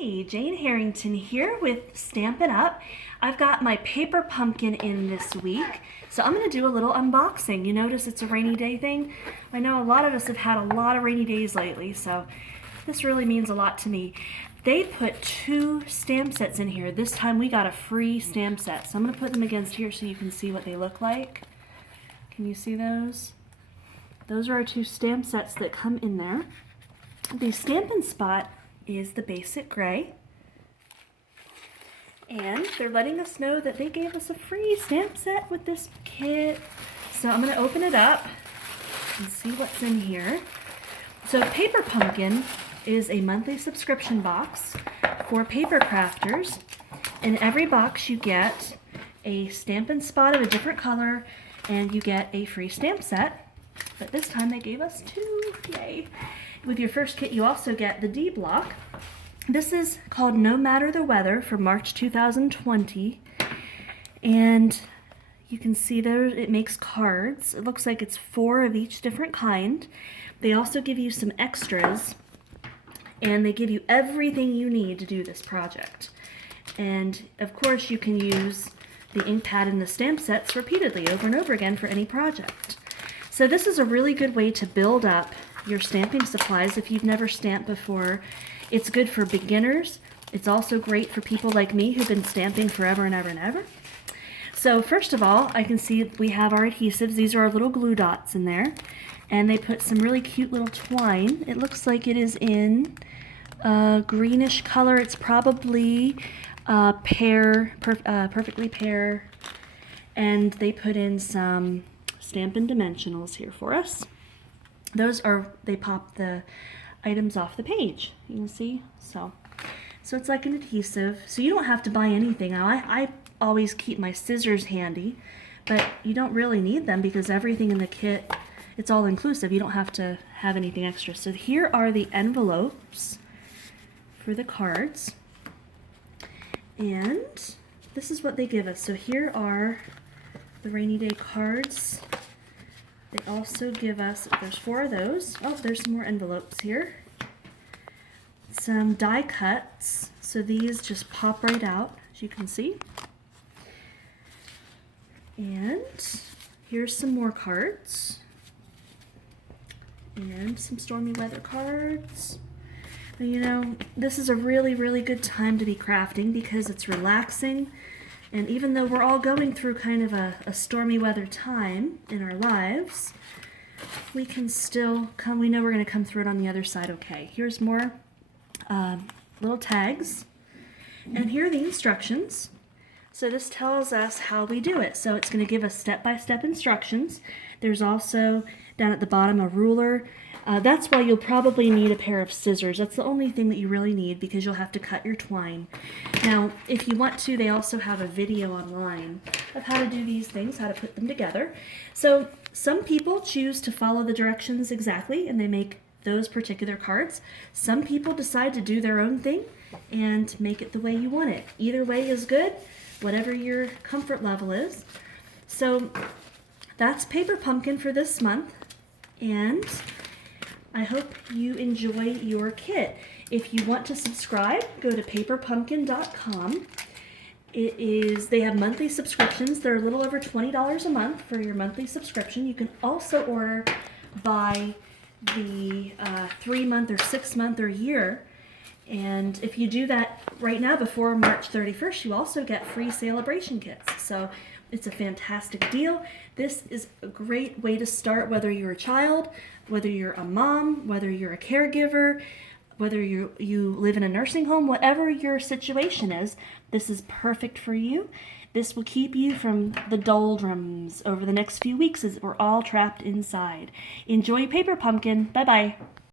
Hey, Jane Harrington here with Stampin' Up. I've got my paper pumpkin in this week, so I'm going to do a little unboxing. You notice it's a rainy day thing? I know a lot of us have had a lot of rainy days lately, so this really means a lot to me. They put 2 stamp sets in here. This time we got a free stamp set, so I'm going to put them against here so you can see what they look like. Can you see those? Those are our 2 stamp sets that come in there. The Stampin' Spot is the basic gray, and they're letting us know that they gave us a free stamp set with this kit. So I'm going to open it up and see what's in here. So Paper Pumpkin is a monthly subscription box for paper crafters. In every box you get a Stampin' Spot of a different color and you get a free stamp set, but this time they gave us 2. Yay! With your first kit, you also get the D block. This is called No Matter the Weather for March 2020. And you can see there it makes cards. It looks like it's 4 of each different kind. They also give you some extras, and they give you everything you need to do this project. And of course, you can use the ink pad and the stamp sets repeatedly over and over again for any project. So this is a really good way to build up your stamping supplies if you've never stamped before. It's good for beginners. It's also great for people like me who've been stamping forever and ever and ever. So first of all, I can see we have our adhesives. These are our little glue dots in there. And they put some really cute little twine. It looks like it is in a greenish color. It's probably perfectly pear. And they put in some Stampin' Dimensionals here for us. They pop the items off the page. You can see, so it's like an adhesive. So you don't have to buy anything. Now I always keep my scissors handy, but you don't really need them because everything in the kit, it's all inclusive. You don't have to have anything extra. So here are the envelopes for the cards, and this is what they give us. So here are the rainy day cards. They also give us, there's 4 of those. Oh, there's some more envelopes here. Some die cuts. So these just pop right out, as you can see. And here's some more cards. And some stormy weather cards. You know, this is a really, really good time to be crafting because it's relaxing. And even though we're all going through kind of a stormy weather time in our lives, we can still we know we're going to come through it on the other side okay. Here's more little tags. And here are the instructions. So this tells us how we do it. So it's going to give us step-by-step instructions. There's also down at the bottom a ruler. That's why you'll probably need a pair of scissors. That's the only thing that you really need because you'll have to cut your twine. Now, if you want to, they also have a video online of how to do these things, how to put them together. So some people choose to follow the directions exactly and they make those particular cards. Some people decide to do their own thing and make it the way you want it. Either way is good, whatever your comfort level is. So that's Paper Pumpkin for this month, and I hope you enjoy your kit. If you want to subscribe, go to paperpumpkin.com. They have monthly subscriptions. They're a little over $20 a month for your monthly subscription. You can also order by the 3-month or 6-month or year. And if you do that right now before March 31st, you also get free celebration kits. So it's a fantastic deal. This is a great way to start, whether you're a child, whether you're a mom, whether you're a caregiver, whether you live in a nursing home, whatever your situation is, this is perfect for you. This will keep you from the doldrums over the next few weeks as we're all trapped inside. Enjoy Paper Pumpkin. Bye-bye.